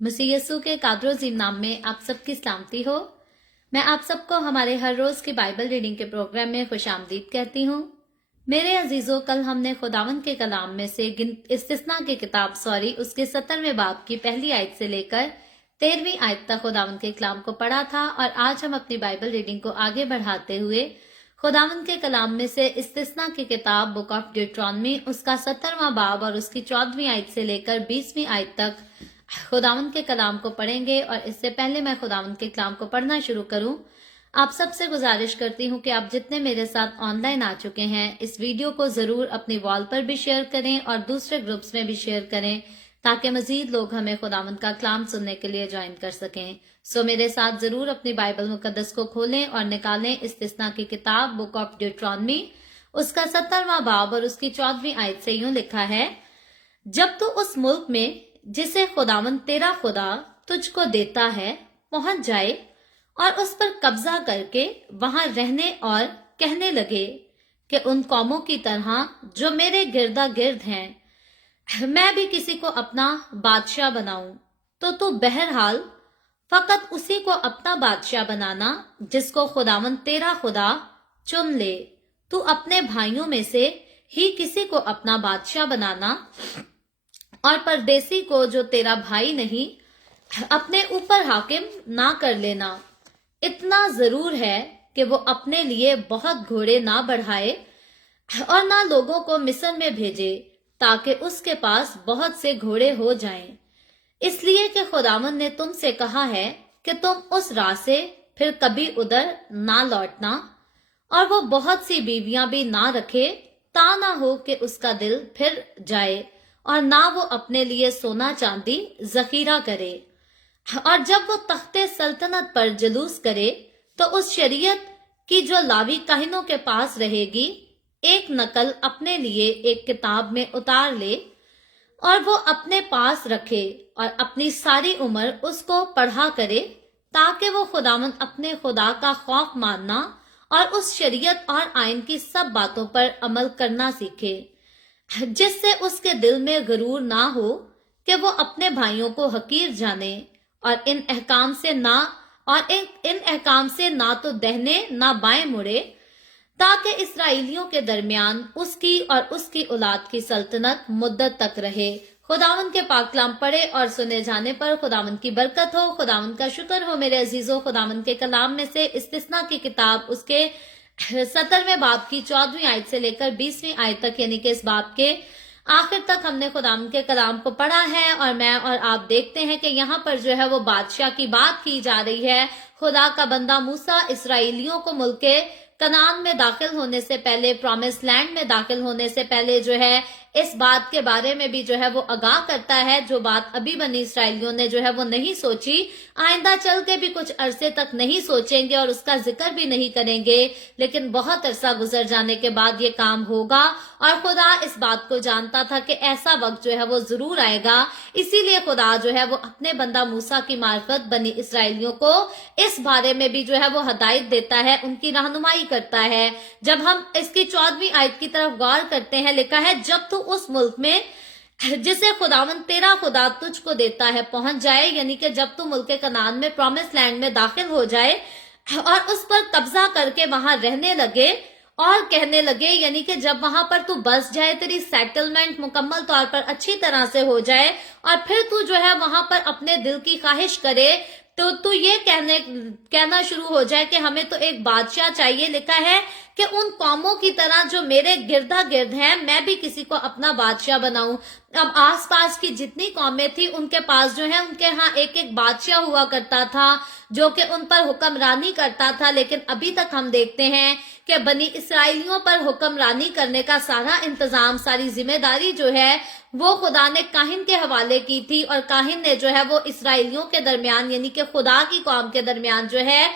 मसीह यीशु के कादर अजीम नाम में आप सबकी सलामती हो। मैं आप सबको हमारे हर रोज की बाइबल रीडिंग के प्रोग्राम में खुशामदीद कहती हूँ। मेरे अजीजों, कल हमने खुदावंद के कलाम में से इस्तिस्ना की किताब उसके 17वें बाब की पहली आयत से लेकर 13वीं आयत तक खुदावंद के कलाम को पढ़ा था और आज हम अपनी बाइबल रीडिंग को आगे बढ़ाते हुए खुदावंद के कलाम में से इस्तिस्ना की किताब बुक ऑफ ड्यूटरॉनमी उसका 17वां बाब और उसकी 14वीं आयत से लेकर 20वीं आयत तक खुदावंद के कलाम को पढ़ेंगे। और इससे पहले मैं खुदावंद के कलाम को पढ़ना शुरू करूं, आप सबसे गुजारिश करती हूं कि आप जितने मेरे साथ ऑनलाइन आ चुके हैं इस वीडियो को जरूर अपनी वॉल पर भी शेयर करें और दूसरे ग्रुप्स में भी शेयर करें ताकि मजीद लोग हमें खुदावंद का कलाम सुनने के लिए ज्वाइन कर सकें। सो मेरे साथ जरूर अपनी बाइबल मुकद्दस को खोलें और निकालें इस्तिस्ना की किताब बुक ऑफ ड्यूटरॉनमी उसका 17वां बाब और उसकी 14वीं आयत से यूं लिखा है, जब तू उस मुल्क में जिसे खुदावंद तेरा खुदा तुझको देता है पहुंच जाए और उस पर कब्जा करके वहां रहने और कहने लगे कि उन कौमों की तरह जो मेरे गिरदा गिर्द हैं मैं भी किसी को अपना बादशाह बनाऊं, तो तू बहरहाल फकत उसी को अपना बादशाह बनाना जिसको खुदावंद तेरा खुदा चुन ले। तू अपने भाइयों में से ही किसी को अपना बादशाह बनाना और परदेसी को जो तेरा भाई नहीं अपने ऊपर हाकिम ना कर लेना। इतना जरूर है कि वो अपने लिए बहुत घोड़े ना बढ़ाए और ना लोगों को मिस्र में भेजे ताकि उसके पास बहुत से घोड़े हो जाएं। इसलिए कि खुदावंद ने तुमसे कहा है कि तुम उस राह से फिर कभी उधर ना लौटना, और वो बहुत सी बीवियां भी ना रखे ता ना हो कि उसका दिल फिर जाए और ना वो अपने लिए सोना चांदी जखीरा करे। और जब वो तख्ते सल्तनत पर जुलूस करे तो उस शरीयत की जो लावी काहिनों के पास रहेगी एक नकल अपने लिए एक किताब में उतार ले और वो अपने पास रखे और अपनी सारी उम्र उसको पढ़ा करे, ताकि वो खुदावंद अपने खुदा का खौफ मानना और उस शरीयत और आइन की सब बातों पर अमल करना सीखे, जिससे उसके दिल में गरूर ना हो कि वो अपने भाइयों को हकीर जाने और इन अहकाम से ना तो दहने ना बाएं मुड़े, ताकि इसराइलियों के दरमियान उसकी और उसकी औलाद की सल्तनत मुद्दत तक रहे। खुदावंद के पाक कलाम पढ़े और सुने जाने पर खुदावंद की बरकत हो। खुदावंद का शुक्र हो मेरे अजीजों। खुदावंद के कलाम में से इस्तिस्ना की किताब उसके 17वें बाब की 14वीं आयत से लेकर 20वीं आयत तक, यानी कि इस बाब के आखिर तक हमने खुदावंद के कलाम को पढ़ा है। और मैं और आप देखते हैं कि यहाँ पर जो है वो बादशाह की बात की जा रही है। खुदा का बंदा मूसा इसराइलियों को मुल्के कनान में दाखिल होने से पहले, प्रॉमिस लैंड में दाखिल होने से पहले जो है इस बात के बारे में भी जो है वो आगाह करता है, जो बात अभी बनी इसराइलियों ने जो है वो नहीं सोची, आइंदा चल के भी कुछ अरसे तक नहीं सोचेंगे और उसका जिक्र भी नहीं करेंगे, लेकिन बहुत अरसा गुजर जाने के बाद ये काम होगा। और खुदा इस बात को जानता था कि ऐसा वक्त जो है वो जरूर आएगा, इसीलिए खुदा जो है वो अपने बंदा मूसा की मार्फत बनी इसराइलियों को इस बारे में भी जो है वो हदायत देता है, उनकी रहनुमाई करता है। जब हम इसकी 14वीं आयत की तरफ गौर करते हैं, लिखा है, जब तू उस मुल्क में जिसे खुदावंद तेरा खुदा तुझको देता है पहुंच जाए, यानी कि जब तू मुल्क कनान में, प्रॉमिस लैंड में दाखिल हो जाए और उस पर कब्जा करके वहां रहने लगे और कहने लगे, यानी कि जब वहां पर तू बस जाए, तेरी सेटलमेंट मुकम्मल तौर पर अच्छी तरह से हो जाए और फिर तू जो है वहां पर अपने दिल की ख्वाहिश करे, तो तू ये कहना शुरू हो जाए कि हमें तो एक बादशाह चाहिए। लिखा है कि उन कौमों की तरह जो मेरे गिरदा गिर्द हैं मैं भी किसी को अपना बादशाह बनाऊं। अब आसपास की जितनी कौमें थी उनके पास जो है उनके यहाँ एक एक बादशाह हुआ करता था जो कि उन पर हुक्मरानी करता था, लेकिन अभी तक हम देखते हैं कि बनी इसराइलियों पर हुक्मरानी करने का सारा इंतजाम, सारी जिम्मेदारी जो है वो खुदा ने काहिन के हवाले की थी। और काहिन ने जो है वो इसराइलियों के दरमियान, यानी कि खुदा की कौम के दरमियान जो है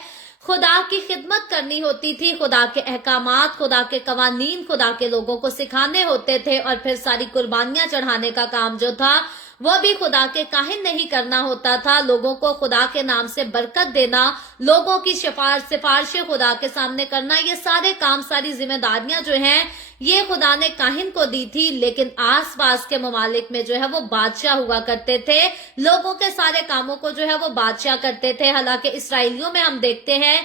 खुदा की खिदमत करनी होती थी, खुदा के अहकामात, खुदा के कवानीन खुदा के लोगों को सिखाने होते थे और फिर सारी कुर्बानियां चढ़ाने का काम जो था वो भी खुदा के काहिन नहीं करना होता था। लोगों को खुदा के नाम से बरकत देना, लोगों की सिफारिशें खुदा के सामने करना, ये सारे काम, सारी जिम्मेदारियां जो हैं ये खुदा ने काहिन को दी थी। लेकिन आस पास के ममालिक में जो है वो बादशाह हुआ करते थे, लोगों के सारे कामों को जो है वो बादशाह करते थे। हालांकि इसराइलियों में हम देखते हैं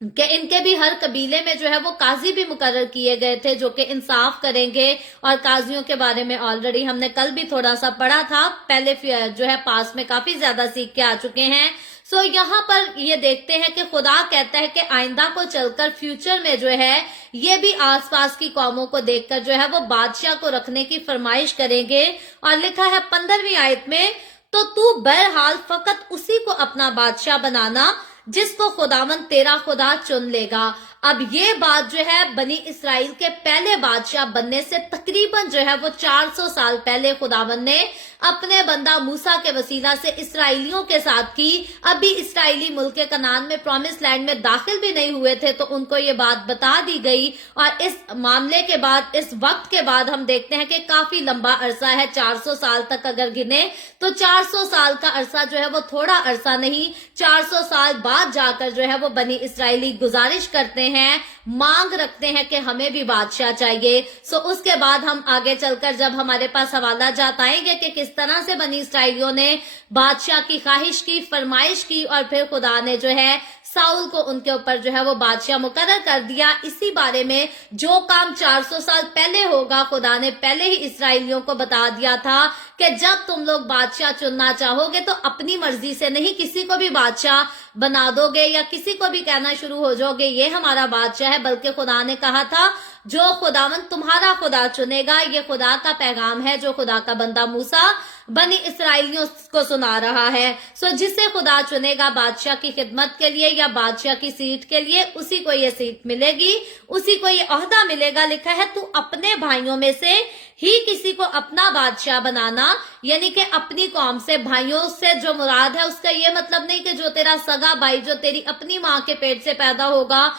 कि इनके भी हर कबीले में जो है वो काजी भी मुकर्रर किए गए थे जो कि इंसाफ करेंगे। और काजियों के बारे में ऑलरेडी हमने कल भी थोड़ा सा पढ़ा था, पहले जो है पास में काफी ज्यादा सीख के आ चुके हैं। सो यहाँ पर ये देखते हैं कि खुदा कहता है कि आइंदा को चलकर फ्यूचर में जो है ये भी आसपास की कौमों को देखकर जो है वो बादशाह को रखने की फरमाइश करेंगे। और लिखा है 15वीं आयत में, तो तू बहरहाल फकत उसी को अपना बादशाह बनाना जिसको खुदावन तेरा खुदा चुन लेगा। अब ये बात जो है बनी इसराइल के पहले बादशाह बनने से तकरीबन जो है वो 400 साल पहले खुदावन ने अपने बंदा मूसा के वसीला से इसराइलियों के साथ की। अभी इसराइली मुल्क के कनान में, प्रॉमिस लैंड में दाखिल भी नहीं हुए थे, तो उनको ये बात बता दी गई। और इस मामले के बाद, इस वक्त के बाद हम देखते हैं कि काफी लंबा अरसा है, 400 साल तक अगर गिने तो 400 साल का अरसा जो है वो थोड़ा अरसा नहीं। 400 साल बाद जाकर जो है वो बनी इसराइली गुजारिश करते हैं, मांग रखते हैं कि हमें भी बादशाह चाहिए। सो उसके बाद हम आगे चलकर जब हमारे पास हवाला जात आएंगे कि किस तरह से बनी इसराइलियों ने बादशाह की ख्वाहिश की, फरमाइश की, और फिर खुदा ने जो है साउल को उनके ऊपर जो है वो बादशाह मुकर्रर कर दिया। इसी बारे में जो काम 400 साल पहले होगा, खुदा ने पहले ही इसराइलियों को बता दिया था कि जब तुम लोग बादशाह चुनना चाहोगे तो अपनी मर्जी से नहीं, किसी को भी बादशाह बना दोगे या किसी को भी कहना शुरू हो जाओगे ये हमारा बादशाह है, बल्कि खुदा ने कहा था जो खुदावन तुम्हारा खुदा चुनेगा। ये खुदा का पैगाम है जो खुदा का बंदा मूसा बनी इसराइलियों को सुना रहा है। सो जिसे खुदा चुनेगा बादशाह की खिदमत के लिए या बादशाह की सीट के लिए, उसी को ये सीट मिलेगी, उसी को ये ओहदा मिलेगा। लिखा है तू अपने भाइयों में से ही किसी को अपना बादशाह बनाना, यानी कि अपनी कौम से, भाइयों से जो मुराद है उसका ये मतलब नहीं कि जो तेरा सगा भाई, जो तेरी अपनी माँ के पेट से पैदा होगा,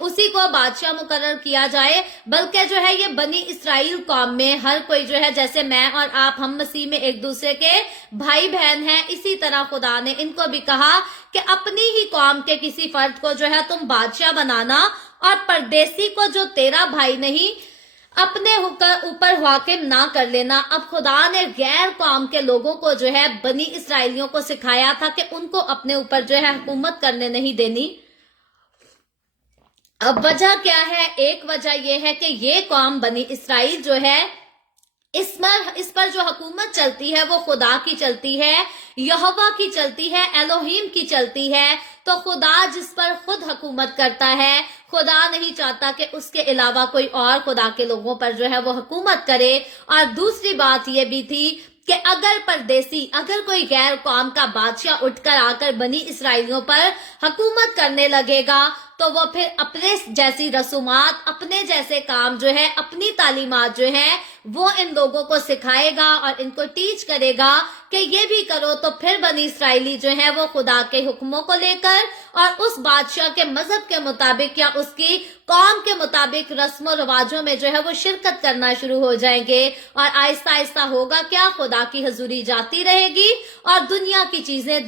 उसी को बादशाह मुकर्रर किया जाए, बल्कि जो है ये बनी इसराइल कौम में हर कोई जो है, जैसे मैं और आप, हम मसीह में एक दूसरे के भाई बहन हैं, इसी तरह खुदा ने इनको भी कहा कि अपनी ही कौम के किसी फर्द को जो है तुम बादशाह बनाना, और परदेसी को जो तेरा भाई नहीं अपने ऊपर हाकिम ना कर लेना। अब खुदा ने गैर कौम के लोगों को जो है बनी इसराइलियों को सिखाया था कि उनको अपने ऊपर जो है हुकूमत करने नहीं देनी। अब वजह क्या है? एक वजह यह है कि ये कौम बनी इसराइल जो है इस पर जो हुकूमत चलती है वो खुदा की चलती है, यहोवा की चलती है, एलोहीम की चलती है। तो खुदा जिस पर खुद हुकूमत करता है, खुदा नहीं चाहता कि उसके अलावा कोई और खुदा के लोगों पर जो है वो हुकूमत करे। और दूसरी बात ये भी थी कि अगर परदेसी, अगर कोई गैर कौम का बादशाह उठकर आकर बनी इसराइलियों पर हुकूमत करने लगेगा तो वो फिर अपने जैसी रसूमात, अपने जैसे काम जो है, अपनी तालीमात जो है वो इन लोगों को सिखाएगा और इनको टीच करेगा कि ये भी करो। तो फिर बनी इसराइली जो है वो खुदा के हुक्मों को लेकर और उस बादशाह के मजहब के मुताबिक या उसकी कौम के मुताबिक रस्म रिवाजों में जो है वो शिरकत करना शुरू हो जाएंगे। और आहिस्ता आहिस्ता होगा क्या, खुदा की हजूरी जाती रहेगी और दुनिया की चीजें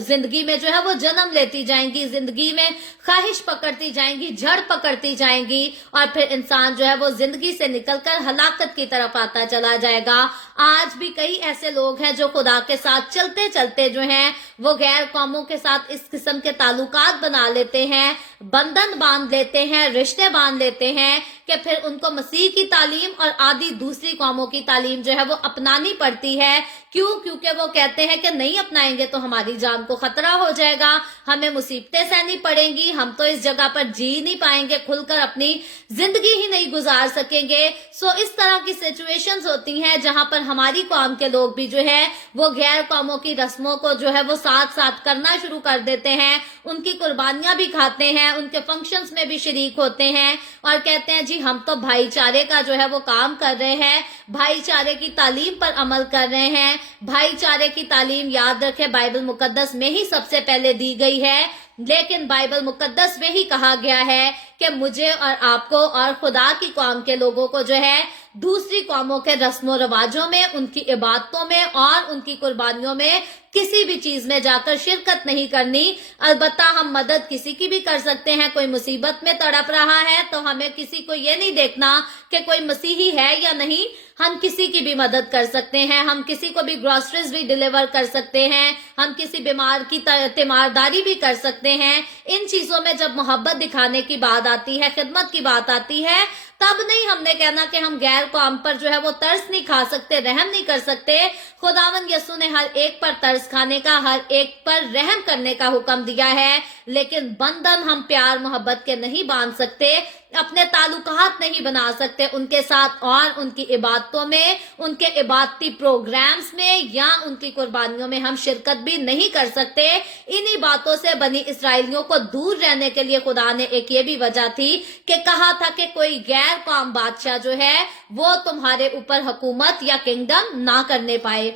जिंदगी में जो है वो जन्म लेती जाएंगी, जिंदगी में ख्वाहिश पकड़ती जाएंगी, जड़ पकड़ती जाएंगी, और फिर इंसान जो है वो जिंदगी से निकलकर हलाकत की तरफ आता चला जाएगा। आज भी कई ऐसे लोग हैं जो खुदा के साथ चलते चलते जो हैं वो गैर कौमों के साथ इस किस्म के ताल्लुकात बना लेते हैं, बंधन बांध लेते हैं, रिश्ते बांध लेते हैं कि फिर उनको मसीह की तालीम और आदि दूसरी कौमों की तालीम जो है वो अपनानी पड़ती है। क्यों? क्योंकि वो कहते हैं कि नहीं अपनाएंगे तो हमारी जान को खतरा हो जाएगा, हमें मुसीबतें सहनी पड़ेंगी, हम तो इस जगह पर जी नहीं पाएंगे, खुलकर अपनी जिंदगी ही नहीं गुजार सकेंगे। सो इस तरह की सिचुएशंस होती हैं जहां पर हमारी कौम के लोग भी जो है वो गैर कौमों की रस्मों को जो है वो साथ साथ करना शुरू कर देते हैं, उनकी कुर्बानियां भी खाते हैं, उनके फंक्शंस में भी शरीक होते हैं और कहते हैं जी हम तो भाईचारे का जो है वो काम कर रहे हैं, भाईचारे की तालीम पर अमल कर रहे हैं। भाईचारे की तालीम याद रखें बाइबल मुकद्दस में ही सबसे पहले दी गई है, लेकिन बाइबल मुकद्दस में ही कहा गया है کہ مجھے اور آپ کو اور خدا کی قوم کے لوگوں کو جو ہے دوسری قوموں کے رسم و رواجوں میں، ان کی عبادتوں میں اور ان کی قربانیوں میں کسی بھی چیز میں جا کر شرکت نہیں کرنی۔ البتہ ہم مدد کسی کی بھی کر سکتے ہیں، کوئی مصیبت میں تڑپ رہا ہے تو ہمیں کسی کو یہ نہیں دیکھنا کہ کوئی مسیحی ہے یا نہیں، ہم کسی کی بھی مدد کر سکتے ہیں، ہم کسی کو بھی گروسریز بھی ڈیلیور کر سکتے ہیں، ہم کسی بیمار کی تیمارداری بھی کر سکتے ہیں۔ ان چیزوں میں جب محبت دکھانے کی بات آتی ہے، خدمت کی بات آتی ہے، تب نہیں ہم نے کہنا کہ ہم غیر قوم پر جو ہے وہ ترس نہیں کھا سکتے، رحم نہیں کر سکتے۔ خداوند یسوع نے ہر ایک پر ترس کھانے کا، ہر ایک پر رحم کرنے کا حکم دیا ہے، لیکن بندھن ہم پیار محبت کے نہیں باندھ سکتے، اپنے تعلقات نہیں بنا سکتے ان کے ساتھ اور ان کی عبادتوں میں، ان کے عبادتی پروگرامز میں یا ان کی قربانیوں میں ہم شرکت بھی نہیں کر سکتے۔ انہی باتوں سے بنی اسرائیلیوں کو دور رہنے کے لیے خدا نے ایک یہ بھی وجہ تھی کہ کہا تھا کہ کوئی غیر قوم بادشاہ جو ہے وہ تمہارے اوپر حکومت یا کنگڈم نہ کرنے پائے۔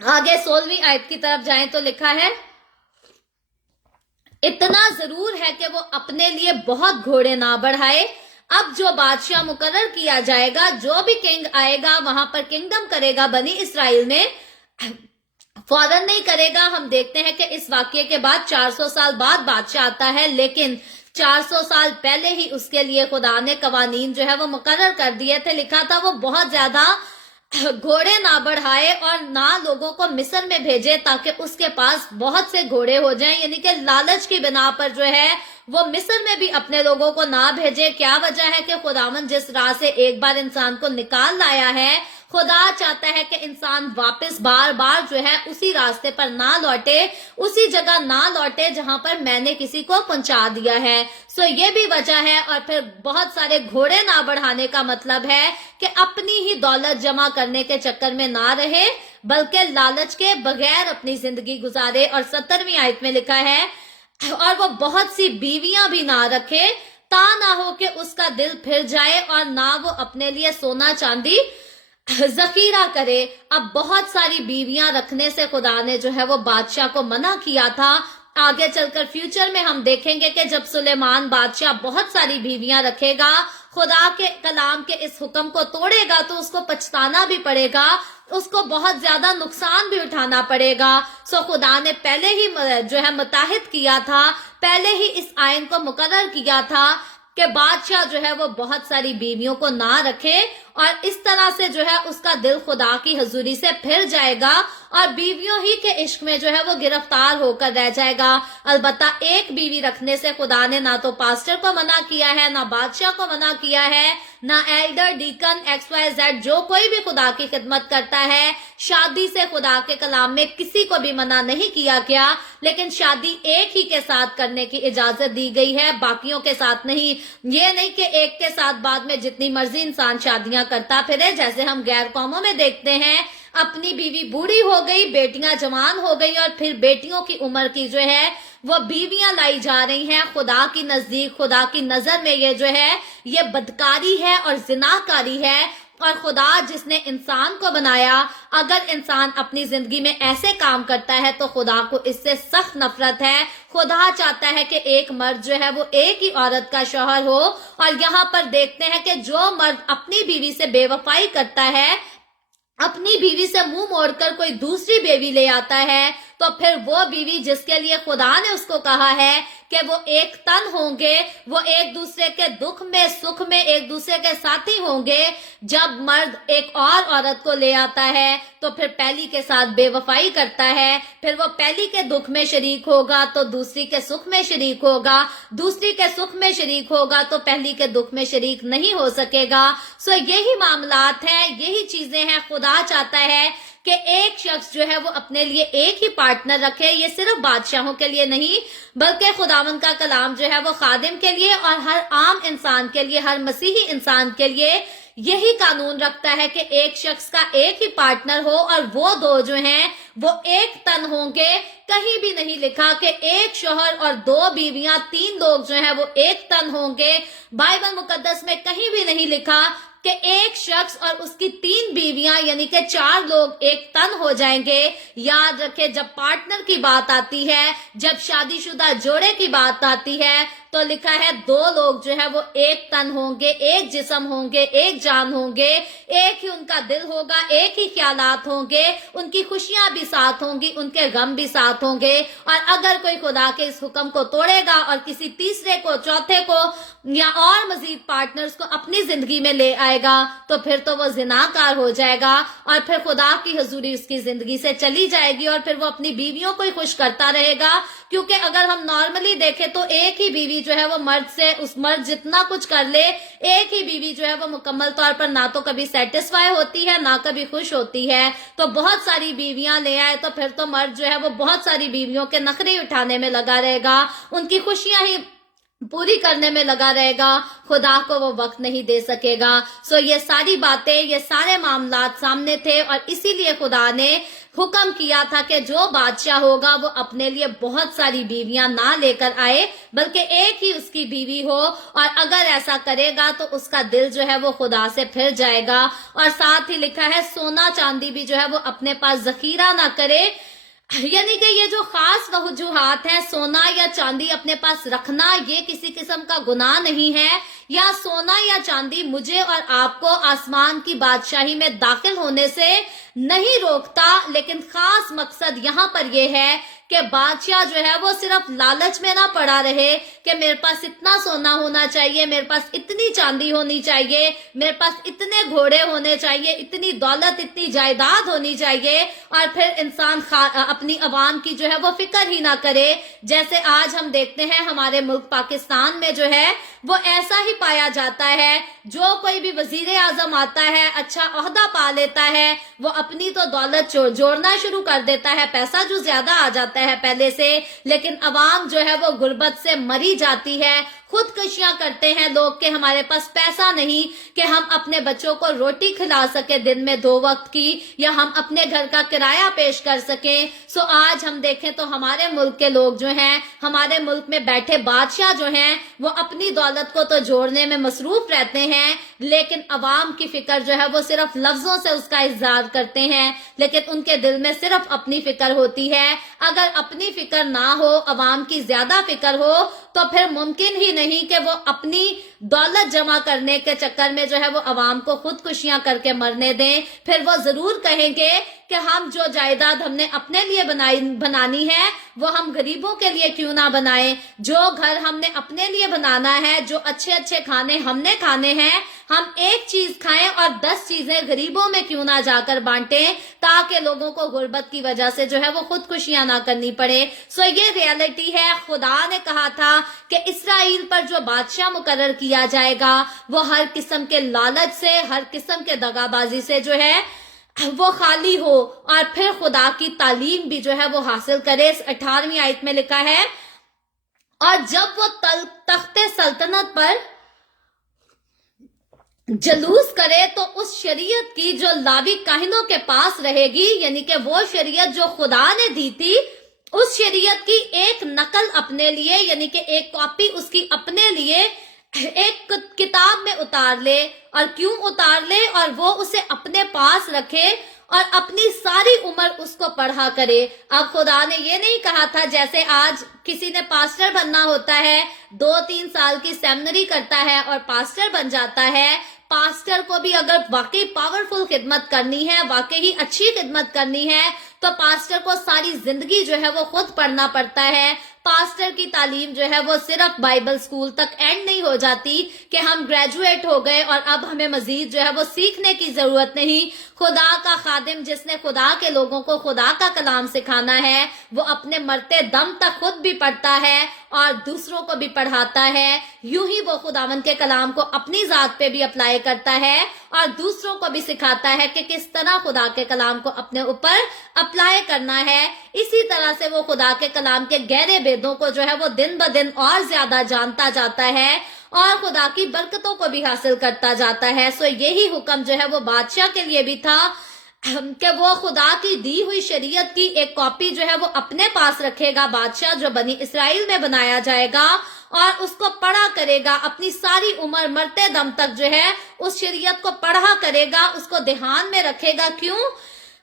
آگے 16ویں آیت کی طرف جائیں تو لکھا ہے، اتنا ضرور ہے کہ وہ اپنے لیے بہت گھوڑے نہ بڑھائے، اب جو بادشاہ مقرر کیا جائے گا، جو بھی کنگ آئے گا وہاں پر کنگڈم کرے گا بنی اسرائیل میں، فوراً نہیں کرے گا۔ ہم دیکھتے ہیں کہ اس واقعے کے بعد 400 سال بعد بادشاہ آتا ہے، لیکن 400 سال پہلے ہی اس کے لیے خدا نے قوانین جو ہے وہ مقرر کر دیے تھے۔ لکھا تھا وہ بہت زیادہ گھوڑے نہ بڑھائے اور نہ لوگوں کو مصر میں بھیجے تاکہ اس کے پاس بہت سے گھوڑے ہو جائیں، یعنی کہ لالچ کی بنا پر جو ہے وہ مصر میں بھی اپنے لوگوں کو نہ بھیجے۔ کیا وجہ ہے کہ خداوند جس راہ سے ایک بار انسان کو نکال لایا ہے، خدا چاہتا ہے کہ انسان واپس بار بار جو ہے اسی راستے پر نہ لوٹے، اسی جگہ نہ لوٹے جہاں پر میں نے کسی کو پہنچا دیا ہے۔ سو یہ بھی وجہ ہے، اور پھر بہت سارے گھوڑے نہ بڑھانے کا مطلب ہے کہ اپنی ہی دولت جمع کرنے کے چکر میں نہ رہے، بلکہ لالچ کے بغیر اپنی زندگی گزارے۔ اور 17ویں آیت میں لکھا ہے، اور وہ بہت سی بیویاں بھی نہ رکھے، تا نہ ہو کہ اس کا دل پھر جائے اور نہ وہ اپنے لیے سونا چاندی ذخیرہ کرے۔ اب بہت ساری بیویاں رکھنے سے خدا نے جو ہے وہ بادشاہ کو منع کیا تھا۔ آگے چل کر فیوچر میں ہم دیکھیں گے کہ جب سلیمان بادشاہ بہت ساری بیویاں رکھے گا، خدا کے کلام کے اس حکم کو توڑے گا تو اس کو پچھتانا بھی پڑے گا، اس کو بہت زیادہ نقصان بھی اٹھانا پڑے گا۔ سو خدا نے پہلے ہی جو ہے متحد کیا تھا، پہلے ہی اس آئین کو مقرر کیا تھا کہ بادشاہ جو ہے وہ بہت ساری بیویوں کو نہ رکھے، اور اس طرح سے جو ہے اس کا دل خدا کی حضوری سے پھر جائے گا اور بیویوں ہی کے عشق میں جو ہے وہ گرفتار ہو کر رہ جائے گا۔ البتہ ایک بیوی رکھنے سے خدا نے نہ تو پاسٹر کو منع کیا ہے، نہ بادشاہ کو منع کیا ہے، نہ ایلڈر، ڈیکن، XYZ، جو کوئی بھی خدا کی خدمت کرتا ہے، شادی سے خدا کے کلام میں کسی کو بھی منع نہیں کیا گیا، لیکن شادی ایک ہی کے ساتھ کرنے کی اجازت دی گئی ہے، باقیوں کے ساتھ نہیں۔ یہ نہیں کہ ایک کے ساتھ بعد میں جتنی مرضی انسان شادیاں کرتا پھرے، جیسے ہم غیر قوموں میں دیکھتے ہیں، اپنی بیوی بوڑھی ہو گئی، بیٹیاں جوان ہو گئی، اور پھر بیٹیوں کی عمر کی جو ہے وہ بیویاں لائی جا رہی ہیں۔ خدا کی نزدیک، خدا کی نظر میں یہ جو ہے یہ بدکاری ہے اور زناکاری ہے، اور خدا جس نے انسان کو بنایا، اگر انسان اپنی زندگی میں ایسے کام کرتا ہے تو خدا کو اس سے سخت نفرت ہے۔ خدا چاہتا ہے کہ ایک مرد جو ہے وہ ایک ہی عورت کا شوہر ہو، اور یہاں پر دیکھتے ہیں کہ جو مرد اپنی بیوی سے بے وفائی کرتا ہے، اپنی بیوی سے منہ موڑ کر کوئی دوسری بیوی لے آتا ہے، تو پھر وہ بیوی جس کے لیے خدا نے اس کو کہا ہے کہ وہ ایک تن ہوں گے، وہ ایک دوسرے کے دکھ میں سکھ میں ایک دوسرے کے ساتھی ہوں گے، جب مرد ایک اور عورت کو لے آتا ہے تو پھر پہلی کے ساتھ بے وفائی کرتا ہے، پھر وہ پہلی کے دکھ میں شریک ہوگا تو دوسری کے سکھ میں شریک ہوگا، دوسری کے سکھ میں شریک ہوگا تو پہلی کے دکھ میں شریک نہیں ہو سکے گا۔ سو یہی معاملات ہیں، یہی چیزیں ہیں۔ خدا چاہتا ہے کہ ایک شخص جو ہے وہ اپنے لیے ایک ہی پارٹنر رکھے۔ یہ صرف بادشاہوں کے لیے نہیں، بلکہ خداوند کا کلام جو ہے وہ خادم کے لیے اور ہر عام انسان کے لیے، ہر مسیحی انسان کے لیے یہی قانون رکھتا ہے کہ ایک شخص کا ایک ہی پارٹنر ہو، اور وہ دو جو ہیں وہ ایک تن ہوں گے۔ کہیں بھی نہیں لکھا کہ ایک شوہر اور دو بیویاں، تین لوگ جو ہیں وہ ایک تن ہوں گے۔ بائبل مقدس میں کہیں بھی نہیں لکھا کہ ایک شخص اور اس کی تین بیویاں یعنی کہ چار لوگ ایک تن ہو جائیں گے۔ یاد رکھے، جب پارٹنر کی بات آتی ہے، جب شادی شدہ جوڑے کی بات آتی ہے، तो लिखा है 2 लोग जो है वो एक तन होंगे, एक जिस्म होंगे, एक जान होंगे, एक ही उनका दिल होगा, एक ही ख्यालात होंगे, उनकी खुशियां भी साथ होंगी, उनके गम भी साथ होंगे। और अगर कोई खुदा के इस हुक्म को तोड़ेगा और किसी तीसरे को, चौथे को या और मजीद पार्टनर्स को अपनी जिंदगी में ले आएगा तो फिर तो वो जिनाकार हो जाएगा और फिर खुदा की हुजूरी उसकी जिंदगी से चली जाएगी और फिर वो अपनी बीवियों को ही खुश करता रहेगा। क्योंकि अगर हम नॉर्मली देखें तो एक ही बीवी जो है वो मर्द से, उस मर्द जितना कुछ कर ले, एक ही बीवी जो है वो मुकम्मल तौर पर ना तो कभी सेटिस्फाई होती है ना कभी खुश होती है। तो बहुत सारी बीवियां ले आए तो फिर तो मर्द जो है वो बहुत सारी बीवियों के नखरे उठाने में लगा रहेगा, उनकी खुशियां ही पूरी करने में लगा रहेगा, खुदा को वो वक्त नहीं दे सकेगा। सो ये सारी बातें, ये सारे मामलात सामने थे और इसीलिए खुदा ने हुक्म किया था कि जो बादशाह होगा वो अपने लिए बहुत सारी बीवियां ना लेकर आए बल्कि एक ही उसकी बीवी हो, और अगर ऐसा करेगा तो उसका दिल जो है वो खुदा से फिर जाएगा। और साथ ही लिखा है सोना चांदी भी जो है वो अपने पास जखीरा ना करे, यानी कि ये जो खास वजूहात है, सोना या चांदी अपने पास रखना ये किसी किस्म का गुनाह नहीं है, या सोना या चांदी मुझे और आपको आसमान की बादशाही में दाखिल होने से नहीं रोकता। लेकिन खास मकसद यहाँ पर यह है कि बादशाह जो है वो सिर्फ लालच में ना पड़ा रहे कि मेरे पास इतना सोना होना चाहिए, मेरे पास इतनी चांदी होनी चाहिए, मेरे पास इतने घोड़े होने चाहिए, इतनी दौलत, इतनी जायदाद होनी चाहिए, और फिर इंसान अपनी अवाम की जो है वो फिक्र ही ना करे। जैसे आज हम देखते हैं हमारे मुल्क पाकिस्तान में जो है वो ऐसा ही पाया जाता है, जो कोई भी वजीर आजम आता है, अच्छा ओहदा पा लेता है, वो अपनी तो दौलत जोड़ना शुरू कर देता है, पैसा जो ज्यादा आ जाता है पहले से, लेकिन अवाम जो है वो गुर्बत से मरी जाती है। खुदकुशियां करते हैं लोग कि हमारे पास पैसा नहीं कि हम अपने बच्चों को रोटी खिला सके दिन में 2 वक्त की, या हम अपने घर का किराया पेश कर सकें। सो आज हम देखें तो हमारे मुल्क के लोग जो हैं, हमारे मुल्क में बैठे बादशाह जो हैं, वो अपनी दौलत को तो जोड़ने में मसरूफ रहते हैं, लेकिन अवाम की फिक्र जो है वो सिर्फ लफ्जों से उसका इजहार करते हैं, लेकिन उनके दिल में सिर्फ अपनी फिक्र होती है। अगर अपनी फिक्र ना हो, अवाम की ज्यादा फिक्र हो, तो फिर मुमकिन ही नहीं कि वो अपनी दौलत जमा करने के चक्कर में जो है वो अवाम को खुदकुशियां करके मरने दें। फिर वो जरूर कहेंगे कि हम जो जायदाद हमने अपने लिए बनानी है वो हम गरीबों के लिए क्यों ना बनाएं, जो घर हमने अपने लिए बनाना है, जो अच्छे अच्छे खाने हमने खाने हैं, हम एक चीज खाएं और 10 चीजें गरीबों में क्यों ना जाकर बांटें, ताकि लोगों को गुर्बत की वजह से जो है वो खुदकुशियां ना करनी पड़े। सो ये रियलिटी है। खुदा ने कहा था कि इसराइल पर जो बादशाह मुकर्रर किया जाएगा वो हर किस्म के लालच से, हर किस्म के दगाबाजी से जो है वो खाली हो, और फिर खुदा की तालीम भी जो है वो हासिल करे। 18वीं आयत में लिखा है, और जब वो तख्ते सल्तनत पर जलूस करे तो उस शरीयत की जो लावी काहिनों के पास रहेगी, यानी कि वो शरीयत जो खुदा ने दी थी, उस शरीयत की एक नकल अपने लिए, यानी कि एक कॉपी उसकी अपने लिए एक किताब में उतार ले। और क्यों उतार ले? और वो उसे अपने पास रखे और अपनी सारी उम्र उसको पढ़ा करे। अब खुदा ने ये नहीं कहा था जैसे आज किसी ने पास्टर बनना होता है, 2-3 साल की सेमिनरी करता है और पास्टर बन जाता है। पास्टर को भी अगर वाकई पावरफुल खिदमत करनी है, वाकई ही अच्छी खिदमत करनी है, तो पास्टर को सारी जिंदगी जो है वो खुद पढ़ना पड़ता है। पास्टर की तालीम जो है वो सिर्फ बाइबल स्कूल तक एंड नहीं हो जाती कि हम ग्रेजुएट हो गए और अब हमें मजीद जो है वो सीखने की जरूरत नहीं। खुदा का खादिम जिसने खुदा के लोगों को खुदा का कलाम सिखाना है, वो अपने मरते दम तक खुद भी पढ़ता है और दूसरों को भी पढ़ाता है। यूं ही वो खुदावन के कलाम को अपनी जात पे भी अप्लाई करता है और दूसरों को भी सिखाता है कि किस तरह खुदा के कलाम को अपने ऊपर अप्लाई करना है। इसी तरह से वो खुदा के कलाम के गहरे भेदों को जो है वो दिन ब दिन और ज्यादा जानता जाता है और खुदा की बरकतों को भी हासिल करता जाता है। सो यही हुक्म जो है वो बादशाह के लिए भी था कि वो खुदा की दी हुई शरीयत की एक कॉपी जो है वो अपने पास रखेगा, बादशाह जो बनी इसराइल में बनाया जाएगा, और उसको पढ़ा करेगा अपनी सारी उम्र, मरते दम तक जो है उस शरीयत को पढ़ा करेगा, उसको ध्यान में रखेगा। क्यों?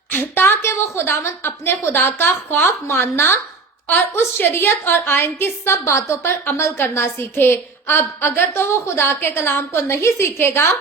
ताकि वो खुदावंद अपने खुदा का खौफ मानना اور اس شریعت اور آئین کی سب باتوں پر عمل کرنا سیکھے۔ اب اگر تو وہ خدا کے کلام کو نہیں سیکھے گا،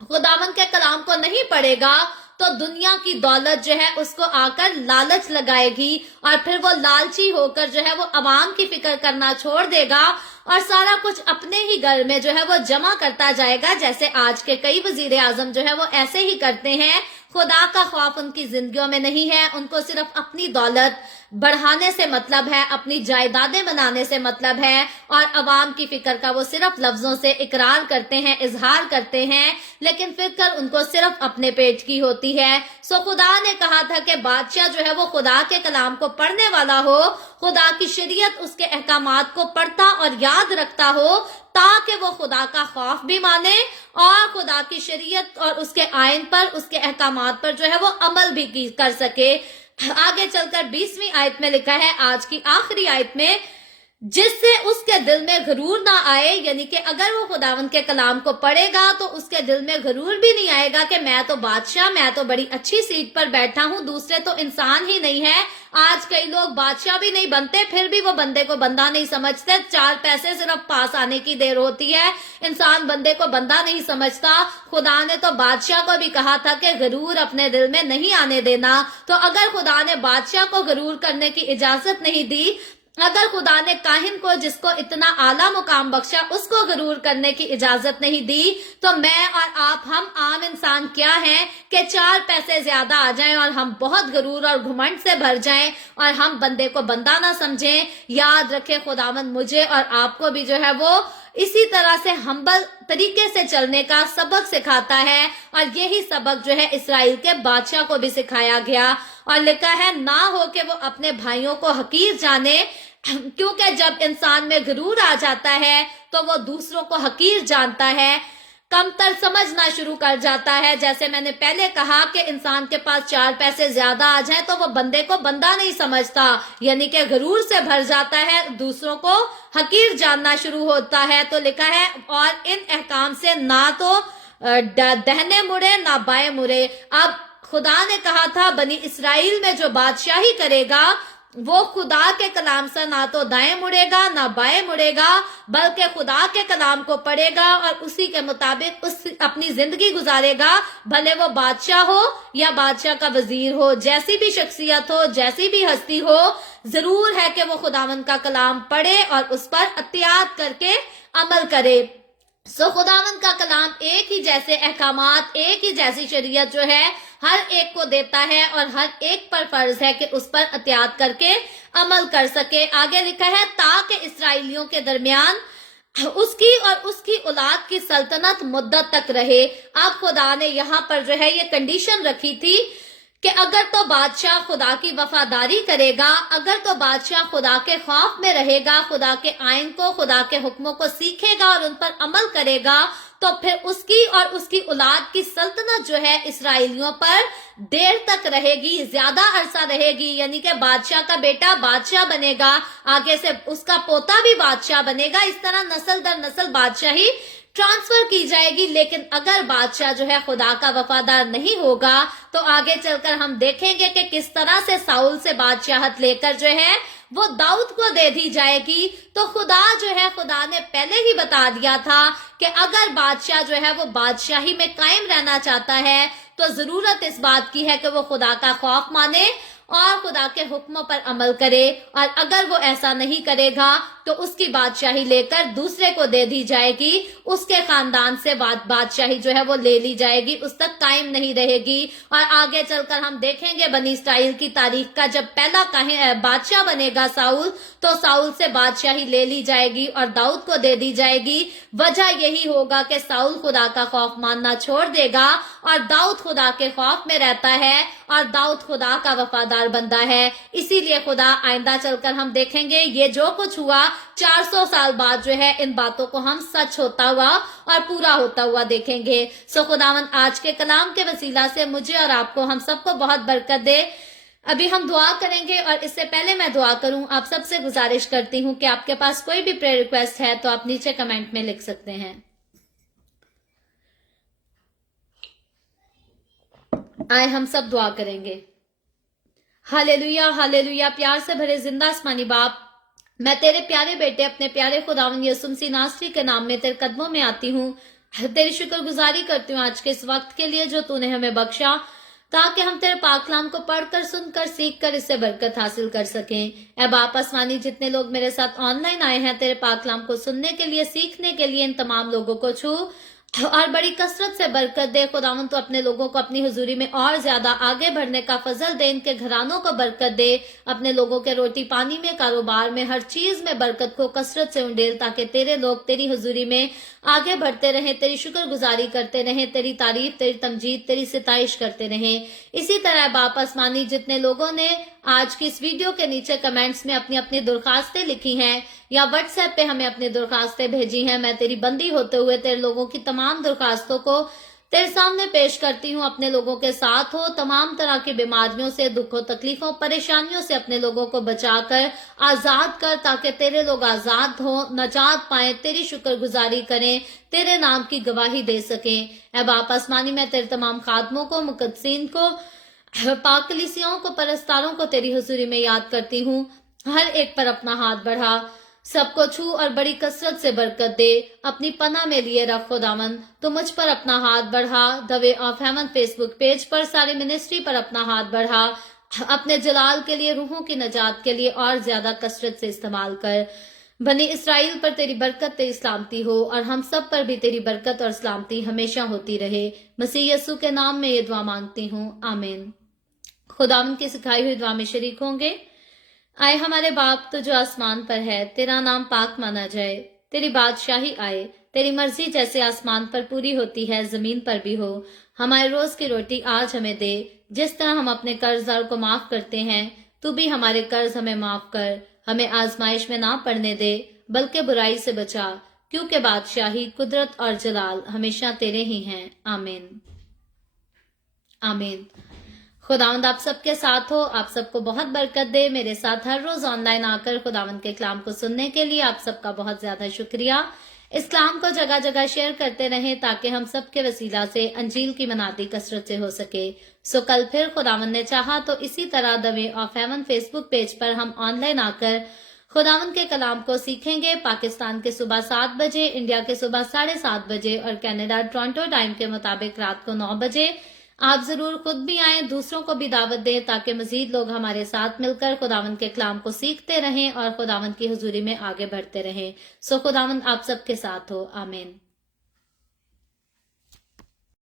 خداوند کے کلام کو نہیں پڑھے گا، تو دنیا کی دولت جو ہے اس کو آ کر لالچ لگائے گی، اور پھر وہ لالچی ہو کر جو ہے وہ عوام کی فکر کرنا چھوڑ دے گا اور سارا کچھ اپنے ہی گھر میں جو ہے وہ جمع کرتا جائے گا، جیسے آج کے کئی وزیر اعظم جو ہے وہ ایسے ہی کرتے ہیں۔ خدا کا خوف ان کی زندگیوں میں نہیں ہے، ان کو صرف اپنی دولت بڑھانے سے مطلب ہے، اپنی جائیدادیں بنانے سے مطلب ہے، اور عوام کی فکر کا وہ صرف لفظوں سے اقرار کرتے ہیں، اظہار کرتے ہیں، لیکن فکر ان کو صرف اپنے پیٹ کی ہوتی ہے۔ سو خدا نے کہا تھا کہ بادشاہ جو ہے وہ خدا کے کلام کو پڑھنے والا ہو، خدا کی شریعت اس کے احکامات کو پڑھتا اور یاد رکھتا ہو، تاکہ وہ خدا کا خوف بھی مانے اور خدا کی شریعت اور اس کے آئین پر، اس کے احکامات پر جو ہے وہ عمل بھی کر سکے۔ آگے چل کر 20ویں آیت میں لکھا ہے، آج کی آخری آیت میں، جس سے اس کے دل میں غرور نہ آئے، یعنی کہ اگر وہ خداوند کے کلام کو پڑھے گا تو اس کے دل میں غرور بھی نہیں آئے گا کہ میں تو بادشاہ، میں تو بڑی اچھی سیٹ پر بیٹھا ہوں، دوسرے تو انسان ہی نہیں ہے۔ آج کئی لوگ بادشاہ بھی نہیں بنتے، پھر بھی وہ بندے کو بندہ نہیں سمجھتے، 4 پیسے صرف پاس آنے کی دیر ہوتی ہے، انسان بندے کو بندہ نہیں سمجھتا۔ خدا نے تو بادشاہ کو بھی کہا تھا کہ غرور اپنے دل میں نہیں آنے دینا، تو اگر خدا نے بادشاہ کو غرور کرنے کی اجازت نہیں دی، اگر خدا نے کاہن کو جس کو اتنا اعلیٰ مقام بخشا اس کو غرور کرنے کی اجازت نہیں دی، تو میں اور آپ، ہم عام انسان کیا ہیں کہ 4 پیسے زیادہ آ جائیں اور ہم بہت غرور اور گھمنڈ سے بھر جائیں اور ہم بندے کو بندہ نہ سمجھیں۔ یاد رکھے خداوند مجھے اور آپ کو بھی جو ہے وہ اسی طرح سے ہمبل طریقے سے چلنے کا سبق سکھاتا ہے، اور یہی سبق جو ہے اسرائیل کے بادشاہ کو بھی سکھایا گیا، اور لکھا ہے نہ ہو کہ وہ اپنے بھائیوں کو حقیر جانے، کیونکہ جب انسان میں غرور آ جاتا ہے تو وہ دوسروں کو حقیر جانتا ہے، کمتر سمجھنا شروع کر جاتا ہے۔ جیسے میں نے پہلے کہا کہ انسان کے پاس 4 پیسے زیادہ آ جائیں تو وہ بندے کو بندہ نہیں سمجھتا، یعنی کہ غرور سے بھر جاتا ہے، دوسروں کو حقیر جاننا شروع ہوتا ہے۔ تو لکھا ہے اور ان احکام سے نہ تو دہنے مڑے نہ بائیں مڑے۔ اب خدا نے کہا تھا بنی اسرائیل میں جو بادشاہی کرے گا وہ خدا کے کلام سے نہ تو دائیں مڑے گا نہ بائیں مڑے گا، بلکہ خدا کے کلام کو پڑھے گا اور اسی کے مطابق اپنی زندگی گزارے گا، بھلے وہ بادشاہ ہو یا بادشاہ کا وزیر ہو، جیسی بھی شخصیت ہو، جیسی بھی ہستی ہو، ضرور ہے کہ وہ خداوند کا کلام پڑھے اور اس پر اطاعت کر کے عمل کرے۔ سو خداوند کا کلام ایک ہی جیسے احکامات، ایک ہی جیسی شریعت جو ہے ہر ایک کو دیتا ہے، اور ہر ایک پر فرض ہے کہ اس پر اطاعت کر کے عمل کر سکے۔ آگے لکھا ہے تاکہ اسرائیلیوں کے درمیان اس کی اور اس کی اولاد کی سلطنت مدت تک رہے۔ اب خدا نے یہاں پر جو ہے یہ کنڈیشن رکھی تھی کہ اگر تو بادشاہ خدا کی وفاداری کرے گا، اگر تو بادشاہ خدا کے خوف میں رہے گا، خدا کے آئین کو، خدا کے حکموں کو سیکھے گا اور ان پر عمل کرے گا، تو پھر اس کی اور اس کی اولاد کی سلطنت جو ہے اسرائیلیوں پر دیر تک رہے گی، زیادہ عرصہ رہے گی، یعنی کہ بادشاہ کا بیٹا بادشاہ بنے گا، آگے سے اس کا پوتا بھی بادشاہ بنے گا، اس طرح نسل در نسل بادشاہی ٹرانسفر کی جائے گی۔ لیکن اگر بادشاہ جو ہے خدا کا وفادار نہیں ہوگا تو آگے چل کر ہم دیکھیں گے کہ کس طرح سے ساؤل سے بادشاہت لے کر جو ہے وہ داؤد کو دے دی جائے گی۔ تو خدا جو ہے، خدا نے پہلے ہی بتا دیا تھا کہ اگر بادشاہ جو ہے وہ بادشاہی میں قائم رہنا چاہتا ہے تو ضرورت اس بات کی ہے کہ وہ خدا کا خوف مانے اور خدا کے حکموں پر عمل کرے، اور اگر وہ ایسا نہیں کرے گا تو اس کی بادشاہی لے کر دوسرے کو دے دی جائے گی، اس کے خاندان سے بادشاہی جو ہے وہ لے لی جائے گی، اس تک قائم نہیں رہے گی۔ اور آگے چل کر ہم دیکھیں گے بنی اسرائیل کی تاریخ کا جب پہلا بادشاہ بنے گا ساؤل، تو ساؤل سے بادشاہی لے لی جائے گی اور داؤد کو دے دی جائے گی۔ وجہ یہی ہوگا کہ ساؤل خدا کا خوف ماننا چھوڑ دے گا اور داؤد خدا کے خوف میں رہتا ہے اور داؤد خدا کا وفادار بندہ ہے۔ اسی لیے خدا آئندہ چل کر ہم دیکھیں گے یہ جو کچھ ہوا 400 سال بعد جو ہے ان باتوں کو ہم سچ ہوتا ہوا اور پورا ہوتا ہوا دیکھیں گے۔ سو خداوند آج کے کلام کے وسیلہ سے مجھے اور آپ کو، ہم سب کو بہت برکت دے۔ ابھی ہم دعا کریں گے، اور اس سے پہلے میں دعا کروں آپ سب سے گزارش کرتی ہوں کہ آپ کے پاس کوئی بھی پریئر ریکویسٹ ہے تو آپ نیچے کمنٹ میں لکھ سکتے ہیں۔ آئے ہم سب دعا کریں گے۔ Hallelujah hallelujah. प्यार से भरे जिंदा आसमानी बाप, मैं तेरे प्यारे बेटे अपने प्यारे खुदावन यीशु मसीह नासरी के नाम में तेरे कदमों में आती हूँ। तेरी शुक्रगुजारी करती हूँ आज के इस वक्त के लिए जो तूने हमें बख्शा, ताकि हम तेरे पाक कलाम को पढ़कर, सुनकर, सीखकर इससे बरकत हासिल कर सकें। ऐ बाप आसमानी, जितने लोग मेरे साथ ऑनलाइन आए हैं तेरे पाक कलाम को सुनने के लिए, सीखने के लिए, इन तमाम लोगों को छू और बड़ी कसरत से बरकत दे। खुदावन तो अपने लोगों को अपनी हुजूरी में और ज्यादा आगे बढ़ने का फजल दे, इनके घरानों को बरकत दे, अपने लोगों के रोटी पानी में, कारोबार में, हर चीज में बरकत को कसरत से उंडेल, ताकि तेरे लोग तेरी हुजूरी में आगे बढ़ते रहें, तेरी शुक्रगुजारी करते रहें, तेरी तारीफ, तेरी तमजीद, तेरी सिताइश करते रहें। इसी तरह बाप आसमानी, जितने लोगों ने आज की इस वीडियो के नीचे कमेंट्स में अपनी अपनी दरखास्तें लिखी हैं या व्हाट्सएप पे हमें अपनी दरखास्तें भेजी हैं, मैं तेरी बंदी होते हुए तेरे लोगों की तमाम दरखास्तों को तेरे सामने पेश करती हूँ। अपने लोगों के साथ हो, तमाम तरह की बीमारियों से, दुखों, तकलीफों, परेशानियों से अपने लोगों को बचाकर आजाद कर, ताकि तेरे लोग आजाद हो, नजात पाए, तेरी शुक्रगुजारी करें, तेरे नाम की गवाही दे सकें। ऐ बाप आसमानी, मैं तेरे तमाम खादमों को, मुकद्दसीन को, पाक कलीसियाओं को, परस्तारों को तेरी हुजूरी में याद करती हूँ। हर एक पर अपना हाथ बढ़ा, सबको छू और बड़ी कसरत से बरकत दे, अपनी पनाह में लिए रख। खुदावन तो मुझ पर अपना हाथ बढ़ा, the way of haven Facebook page पर, सारे मिनिस्ट्री पर अपना हाथ बढ़ा, अपने जलाल के लिए, रूहों की नजात के लिए और ज्यादा कसरत से इस्तेमाल कर। बनी इसराइल पर तेरी बरकत, तेरी सलामती हो, और हम सब पर भी तेरी बरकत और सलामती हमेशा होती रहे। मसीह यीशु के नाम में ये दुआ मांगती हूँ, आमीन। खुदावन की सिखाई हुई दुआ में शरीक होंगे। आए हमारे बाप तो जो आसमान पर है, तेरा नाम पाक माना जाए, तेरी बादशाही आए, तेरी मर्जी जैसे आसमान पर पूरी होती है जमीन पर भी हो। हमारे रोज की रोटी आज हमें दे, जिस तरह हम अपने कर्जदार को माफ करते हैं, तू भी हमारे कर्ज हमें माफ कर। हमें आजमाइश में ना पड़ने दे, बल्कि बुराई से बचा, क्योंकि बादशाही, कुदरत और जलाल हमेशा तेरे ही हैं, आमीन आमीन। खुदावंद आप सबके साथ हो, आप सबको बहुत बरकत दे। मेरे साथ हर रोज ऑनलाइन आकर खुदावंद के कलाम को सुनने के लिए आप सबका बहुत ज्यादा शुक्रिया। इस कलाम को जगह जगह शेयर करते रहें, ताकि हम सबके वसीला से अंजील की मनाती कसरत से हो सके। सो कल फिर खुदावंद ने चाहा तो इसी तरह the way of haven Facebook page पर हम ऑनलाइन आकर खुदावंद के कलाम को सीखेंगे। पाकिस्तान के सुबह 7 बजे, इंडिया के सुबह 7:30 बजे और कनाडा टोरंटो टाइम के मुताबिक रात को 9 बजे। आप जरूर खुद भी आएं, दूसरों को भी दावत दें, ताकि मजीद लोग हमारे साथ मिलकर खुदावंद के कलाम को सीखते रहें और खुदावंद की हुजूरी में आगे बढ़ते रहें। सो खुदावंद आप सबके साथ हो, आमीन।